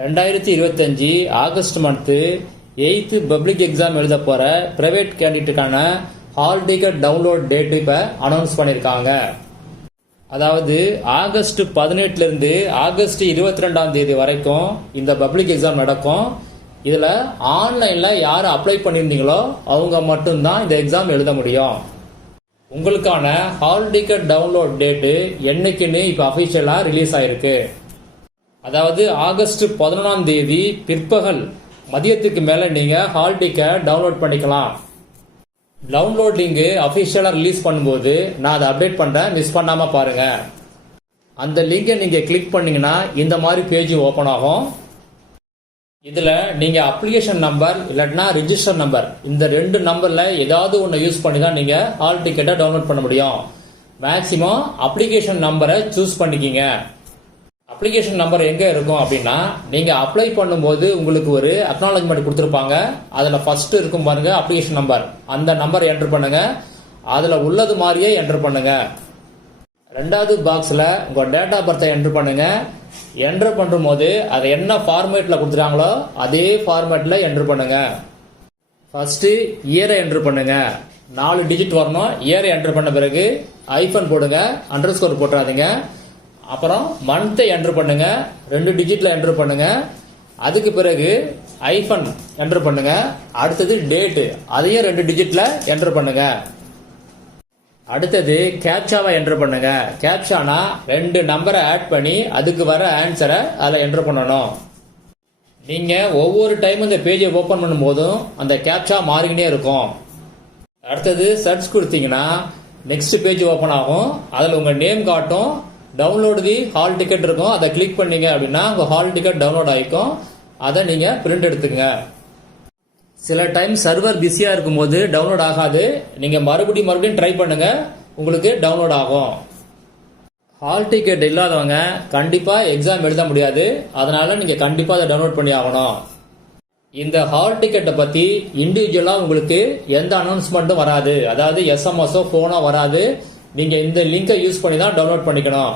ரெண்டாயிரத்தி இருபத்தஞ்சி August month eight public exam எழுத போகிற ப்ரைவேட் கேண்டிடேட்டுக்கான ஹால் டிக்கெட் டவுன்லோட் டேட் இப்போ அனௌன்ஸ் பண்ணியிருக்காங்க அதாவது ஆகஸ்ட் பதினெட்டுலேருந்து ஆகஸ்ட் இருபத்தி ரெண்டாம் தேதி வரைக்கும் இந்த பப்ளிக் எக்ஸாம் நடக்கும். இதில் ஆன்லைனில் யார் அப்ளை பண்ணியிருந்தீங்களோ அவங்க மட்டும்தான் இந்த எக்ஸாம் எழுத முடியும். உங்களுக்கான ஹால் டிக்கெட் டவுன்லோட் டேட்டு என்னைக்குன்னு இப்போ அஃபிஷியலாக ரிலீஸ் ஆயிருக்கு. அதாவது ஆகஸ்ட் பதினொன்றாம் தேதி பிற்பகல் மதியத்துக்கு மேலே நீங்கள் ஹால் டிக்கெட் டவுன்லோட் பண்ணிக்கலாம். டவுன்லோட் லிங்கு அஃபிஷியலாக ரிலீஸ் பண்ணும்போது நான் அதை அப்டேட் பண்ணுறேன் மிஸ் பண்ணாமல் பாருங்கள் அந்த லிங்கை நீங்கள் கிளிக் பண்ணிங்கன்னா இந்த மாதிரி பேஜ் ஓப்பன் ஆகும். இதில் நீங்கள் அப்ளிகேஷன் நம்பர் இல்லாட்டினா ரிஜிஸ்டர் நம்பர் இந்த ரெண்டு நம்பரில் ஏதாவது ஒன்று யூஸ் பண்ணி தான் நீங்கள் ஹால் டிக்கெட்டை டவுன்லோட் பண்ண முடியும். மேக்ஸிமம் அப்ளிகேஷன் நம்பரை சூஸ் பண்ணிக்கிங்க. அப்ளிகேஷன் நம்பர் எங்கே இருக்கும் அப்படின்னா நீங்கள் அப்ளை பண்ணும்போது உங்களுக்கு ஒரு அக்னாலஜ்மெண்ட் கொடுத்துருப்பாங்க. அதில் ஃபர்ஸ்ட் இருக்கும் பாருங்க அப்ளிகேஷன் நம்பர் அந்த நம்பர் என்டர் பண்ணுங்க. அதில் உள்ளது மாதிரியே என்டர் பண்ணுங்க. ரெண்டாவது பாக்ஸில் உங்கள் டேட் ஆஃப் பர்த்தை என்டர் பண்ணுங்க. என்டர் பண்ணும்போது அதை என்ன ஃபார்மேட்டில் கொடுத்துருக்காங்களோ அதே ஃபார்மேட்டில் என்டர் பண்ணுங்க. ஃபர்ஸ்ட் இயரை என்டர் பண்ணுங்க. நாலு டிஜிட் வரணும். இயரை என்டர் பண்ண பிறகு ஐஃபன் போடுங்க. அண்டர் ஸ்கோர் போட்டுறாதீங்க. அப்புறம் மந்த்தை என்டர் பண்ணுங்க. ரெண்டு டிஜிட்ல என்டர் பண்ணுங்க. அதுக்கு பிறகு ஐஃபன் என்டர் பண்ணுங்க. அடுத்தது டேட்டு அதையும் ரெண்டு டிஜிட்ல என்டர் பண்ணுங்க. அடுத்தது கேப்சாவை என்டர் பண்ணுங்க. கேப்சானா ரெண்டு நம்பரை ஆட் பண்ணி அதுக்கு வர ஆன்சரை அதில் என்டர் பண்ணணும். நீங்கள் ஒவ்வொரு டைம் இந்த பேஜை ஓப்பன் பண்ணும்போதும் அந்த கேப்சா மாறிக்கிட்டே இருக்கும். அடுத்தது சர்ச் கொடுத்தீங்கன்னா நெக்ஸ்ட் பேஜ் ஓப்பன் ஆகும். அதில் உங்கள் நேம் காட்டும். டவுன்லோடு தி ஹால் டிக்கெட் இருக்கும். அதை கிளிக் பண்ணீங்க அப்படின்னா உங்கள் ஹால் டிக்கெட் டவுன்லோட் ஆகிக்கும். அதை நீங்கள் பிரிண்ட் எடுத்துக்கங்க. சில டைம் சர்வர் பிஸியாக இருக்கும்போது டவுன்லோட் ஆகாது. நீங்கள் மறுபடியும் மறுபடியும் ட்ரை பண்ணுங்கள் உங்களுக்கு டவுன்லோட் ஆகும். ஹால் டிக்கெட் இல்லாதவங்க கண்டிப்பாக எக்ஸாம் எழுத முடியாது. அதனால் நீங்கள் கண்டிப்பாக அதை டவுன்லோட் பண்ணி ஆகணும். இந்த ஹால் டிக்கெட்டை பற்றி இண்டிவிஜுவலாக உங்களுக்கு எந்த அனௌன்ஸ்மெண்ட்டும் வராது. அதாவது எஸ்எம்எஸோ ஃபோனோ வராது. நீங்கள் இந்த லிங்கை யூஸ் பண்ணி தான் டவுன்லோட் பண்ணிக்கணும்.